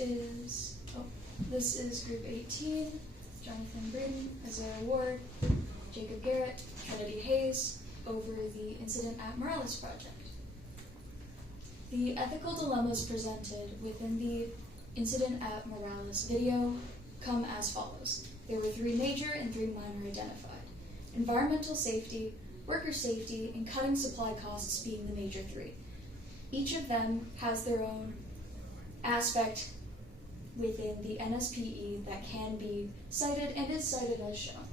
This is Group 18, Jonathan Braden, Isaiah Ward, Jacob Garrett, Trinity Hayes, over the incident at Morales Project. The ethical dilemmas presented within the incident at Morales video come as follows. There were 3 major and 3 minor identified. Environmental safety, worker safety, and cutting supply costs being the major 3. Each of them has their own aspect within the NSPE that can be cited and is cited as shown.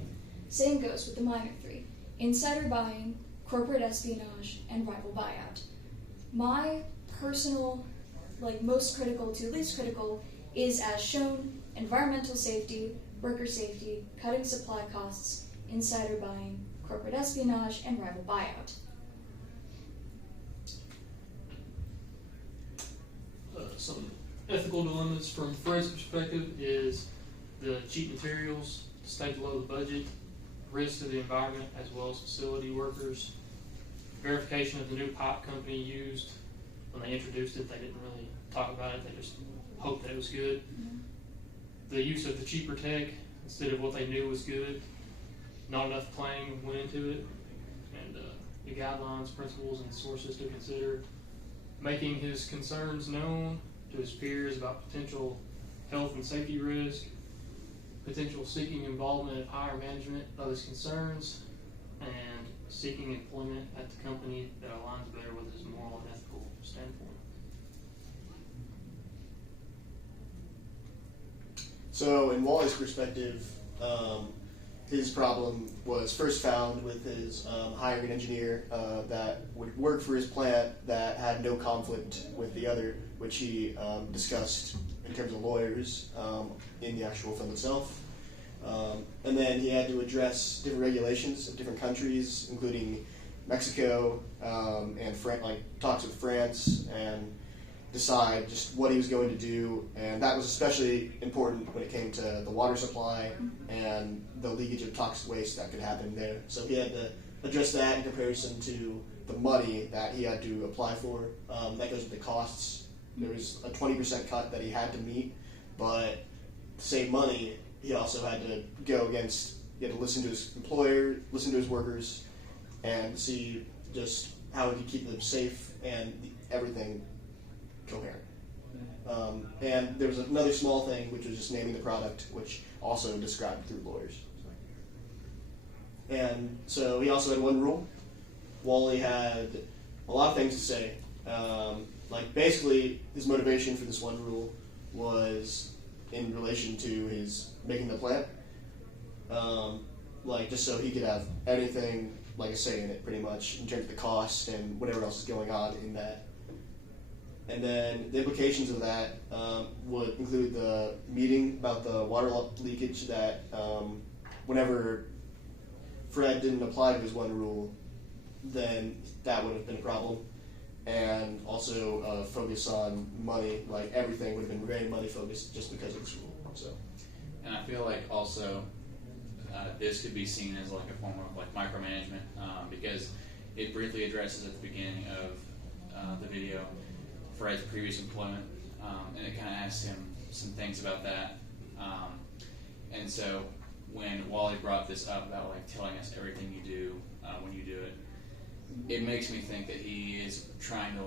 Same goes with the minor 3, insider buying, corporate espionage, and rival buyout. My personal, most critical to least critical, is as shown: environmental safety, worker safety, cutting supply costs, insider buying, corporate espionage, and rival buyout. Some ethical dilemmas from Fred's perspective is the cheap materials, stay below the budget, risk to the environment as well as facility workers, verification of the new pipe company used. When they introduced it, they didn't really talk about it, they just hoped that it was good. Mm-hmm. The use of the cheaper tech instead of what they knew was good, not enough planning went into it, and the guidelines, principles, and sources to consider, making his concerns known to his peers about potential health and safety risk, potential seeking involvement of higher management of his concerns, and seeking employment at the company that aligns better with his moral and ethical standpoint. So in Wally's perspective, his problem was first found with his hiring an engineer that would work for his plant that had no conflict with the other, which he discussed in terms of lawyers in the actual film itself. And then he had to address different regulations of different countries, including Mexico and talks with France, and decide just what he was going to do. And that was especially important when it came to the water supply and the leakage of toxic waste that could happen there. So he had to address that in comparison to the money that he had to apply for. That goes with the costs. There was a 20% cut that he had to meet, but to save money, he also had to he had to listen to his employer, listen to his workers, and see just how he could keep them safe and everything coherent. And there was another small thing, which was just naming the product, which also described through lawyers. And so he also had one rule. Wally had a lot of things to say. Basically, his motivation for this one rule was in relation to his making the plant. Just so he could have anything, a say in it, pretty much, in terms of the cost and whatever else is going on in that. And then the implications of that would include the meeting about the water leakage that whenever Fred didn't apply to his one rule, then that would have been a problem. And also focus on money, everything would have been very money focused just because of this rule. So. And I feel like also this could be seen as a form of micromanagement because it briefly addresses at the beginning of the video Fred's previous employment, and it kind of asks him some things about that. And so when Wally brought this up about telling us everything you do when you do it, it makes me think that he is trying to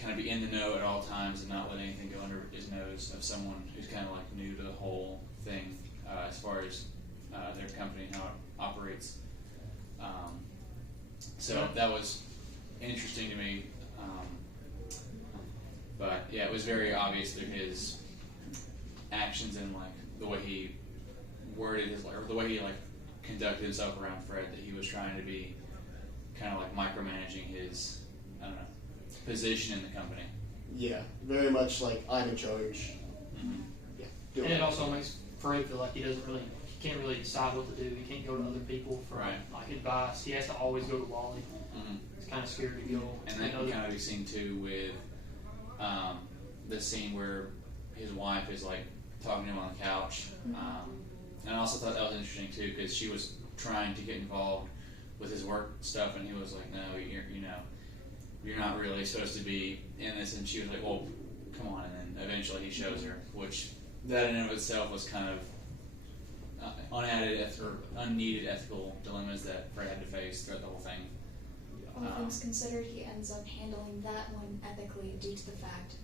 kind of be in the know at all times and not let anything go under his nose of someone who's kind of new to the whole thing as far as their company and how it operates. So that was interesting to me. But yeah, it was very obvious through his actions and the way he worded his, or the way he conducted himself around Fred, that he was trying to be kind of micromanaging his, position in the company. Yeah, very much I'm in charge. Mm-hmm. Yeah. And it also makes Fred feel like he can't really decide what to do. He can't go to other people for advice. He has to always go to Wally. Mm-hmm. He's kind of scared to go. And that can kind of be seen too with the scene where his wife is talking to him on the couch. And I also thought that was interesting too, because she was trying to get involved with his work stuff, and he was like, "No, you're not really supposed to be in this." And she was like, "Well, come on, and then eventually he shows her, which that in and of itself was kind of unneeded ethical dilemmas that Fred had to face throughout the whole thing. All things considered, he ends up handling that one ethically due to the fact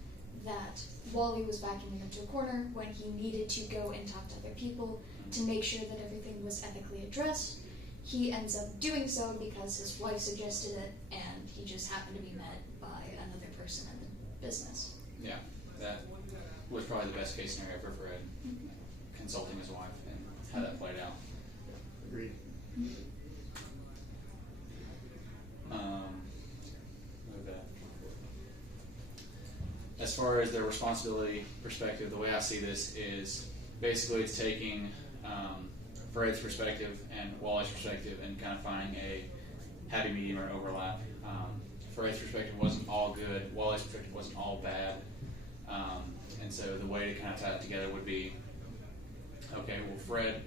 that Wally was backing him into a corner when he needed to go and talk to other people to make sure that everything was ethically addressed. He ends up doing so because his wife suggested it, and he just happened to be met by another person in the business. Yeah, that was probably the best case scenario for Fred, consulting his wife and how that played out. Agreed. Move that. As far as the responsibility perspective, the way I see this is basically it's taking Fred's perspective and Wally's perspective and kind of finding a happy medium or overlap. Fred's perspective wasn't all good, Wally's perspective wasn't all bad, and so the way to kind of tie it together would be, okay, well, Fred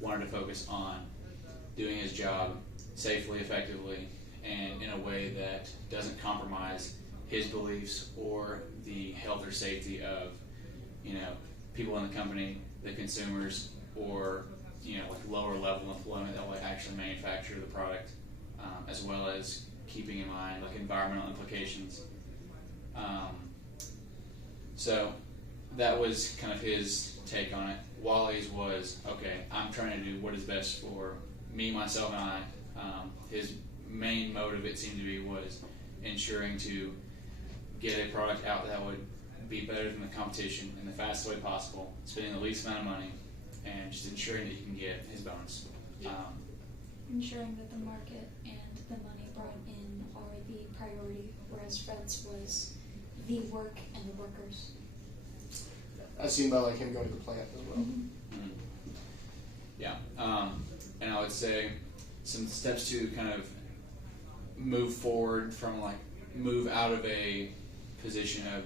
wanted to focus on doing his job safely, effectively, and in a way that doesn't compromise his beliefs or the health or safety of, people in the company, the consumers, or, like lower level employment that will actually manufacture the product, as well as keeping in mind like environmental implications. So that was kind of his take on it. Wally's was, okay, I'm trying to do what is best for me, myself, and I. His main motive, it seemed to be, was ensuring to get a product out that would be better than the competition in the fastest way possible, spending the least amount of money, and just ensuring that he can get his bonus. Ensuring that the market and the money brought in are the priority, whereas Fred's was the work and the workers. As seen by like him going to the plant as well. Mm-hmm. Yeah, and I would say some steps to kind of move forward from move out of a position of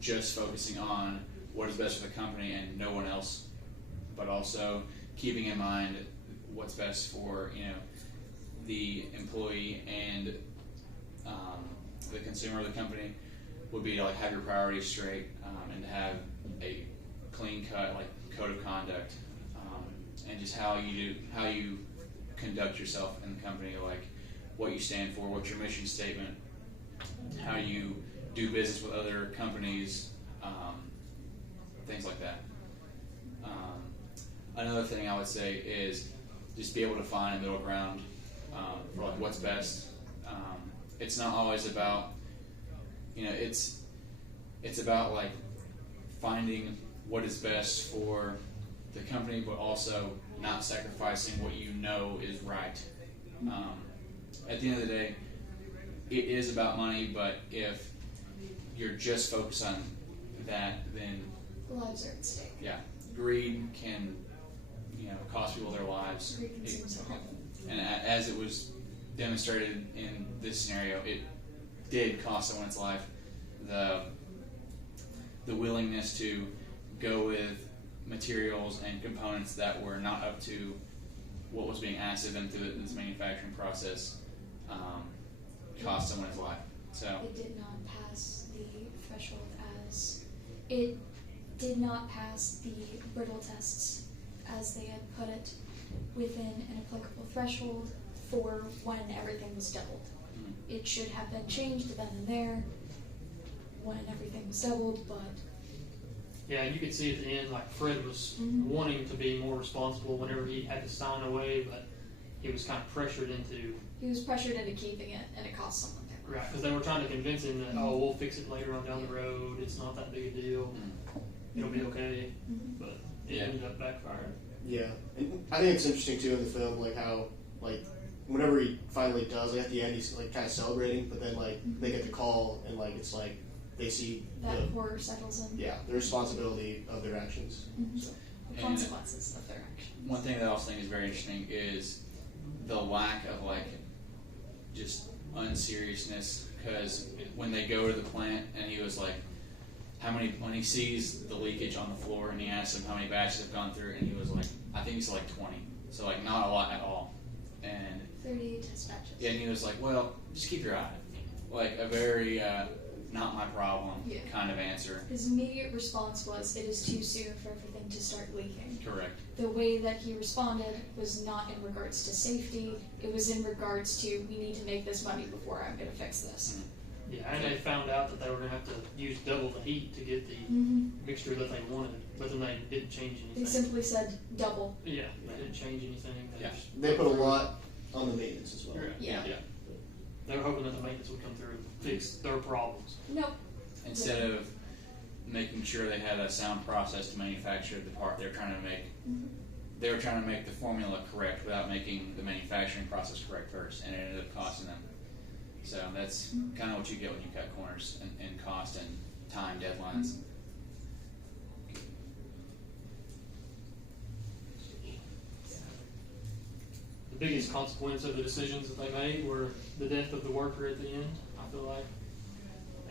just focusing on what is best for the company and no one else, but also keeping in mind what's best for the employee and the consumer of the company would be to have your priorities straight, and to have a clean cut code of conduct, and just how you conduct yourself in the company, what you stand for, what's your mission statement, how you do business with other companies, things like that. Another thing I would say is just be able to find a middle ground for what's best. It's not always about, it's about finding what is best for the company, but also not sacrificing what is right. At the end of the day, it is about money, but if you're just focused on that, then Lives are at stake. yeah, greed can cost people their lives. Greed consumes the whole. And as it was demonstrated in this scenario, it did cost someone its life. The willingness to go with materials and components that were not up to what was being asked of them through this manufacturing process cost someone his life. So It did not pass the threshold as it did not pass the brittle tests as they had put it within an applicable threshold for when everything was doubled. It should have been changed then and there when everything was doubled, but Yeah, and you could see at the end, Fred was wanting to be more responsible whenever he had to sign away, but he was kind of pressured into, he was pressured into keeping it, and it cost someone their life. right, because they were trying to convince him that, we'll fix it later on down the road, it's not that big a deal, it'll be okay, but it ended up backfiring. Yeah, and I think it's interesting too in the film, how whenever he finally does, at the end he's kind of celebrating, but then they get the call and it's they see That horror settles in. the responsibility of their actions. So. The consequences of their actions. one thing that I also think is very interesting is the lack of just unseriousness, because when they go to the plant and he was when he sees the leakage on the floor and he asks him how many batches have gone through, and he was I think he said 20, so not a lot at all. And 38 test batches. yeah, and he was well, just keep your eye. A very not my problem Yeah. kind of answer. His immediate response was, "It is too soon for everything to start leaking." Correct. The way that he responded was not in regards to safety, it was in regards to, we need to make this money before I'm going to fix this. Yeah, and they found out that they were going to have to use double the heat to get the Mm-hmm. mixture that they wanted, but then they didn't change They anything. simply said double. Yeah, they didn't change anything. They Yeah. just They put a lot on the maintenance as well. Yeah. They were hoping that the maintenance would come through and fix their problems. Nope. Instead of making sure they had a sound process to manufacture the part, they're trying to make they were trying to make the formula correct without making the manufacturing process correct first, and it ended up costing them. So that's kind of what you get when you cut corners in cost and time deadlines. The biggest consequence of the decisions that they made were the death of the worker at the end, I feel like.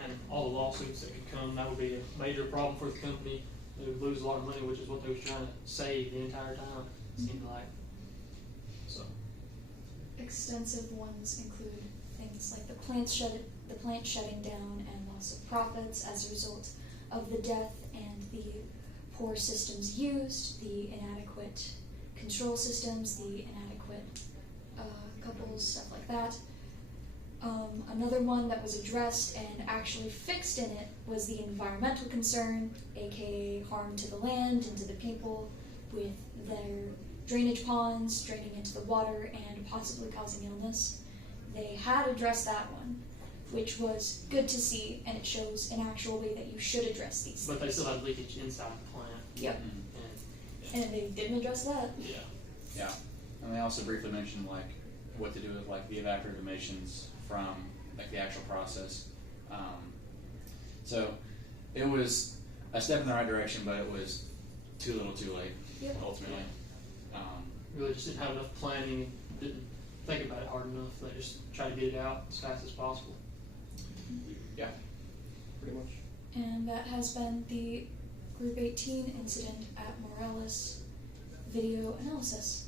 And all the lawsuits that could come, that would be a major problem for the company. They would lose a lot of money, which is what they was trying to save the entire time, it seemed like. So, Extensive ones include things like the plant shutting down and loss of profits as a result of the death and the poor systems used, the inadequate control systems, the inadequate couples, stuff like that. Another one that was addressed and actually fixed in it was the environmental concern, aka harm to the land and to the people with their drainage ponds draining into the water and possibly causing illness. They had addressed that one, which was good to see, and it shows an actual way that you should address these but they things. still had leakage inside the plant. Yep, And, and they didn't address that. yeah. Yeah, and they also briefly mentioned like what to do with like the evaporative emissions from like the actual process. So it was a step in the right direction, but it was too little, too late. Yep. Ultimately, Really just didn't have enough planning, didn't think about it hard enough. They just tried to get it out as fast as possible. yeah. Pretty much. And that has been the Group 18 incident at Morales video analysis.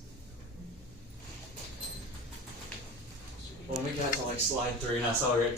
When we got to like slide 3 and I saw we were at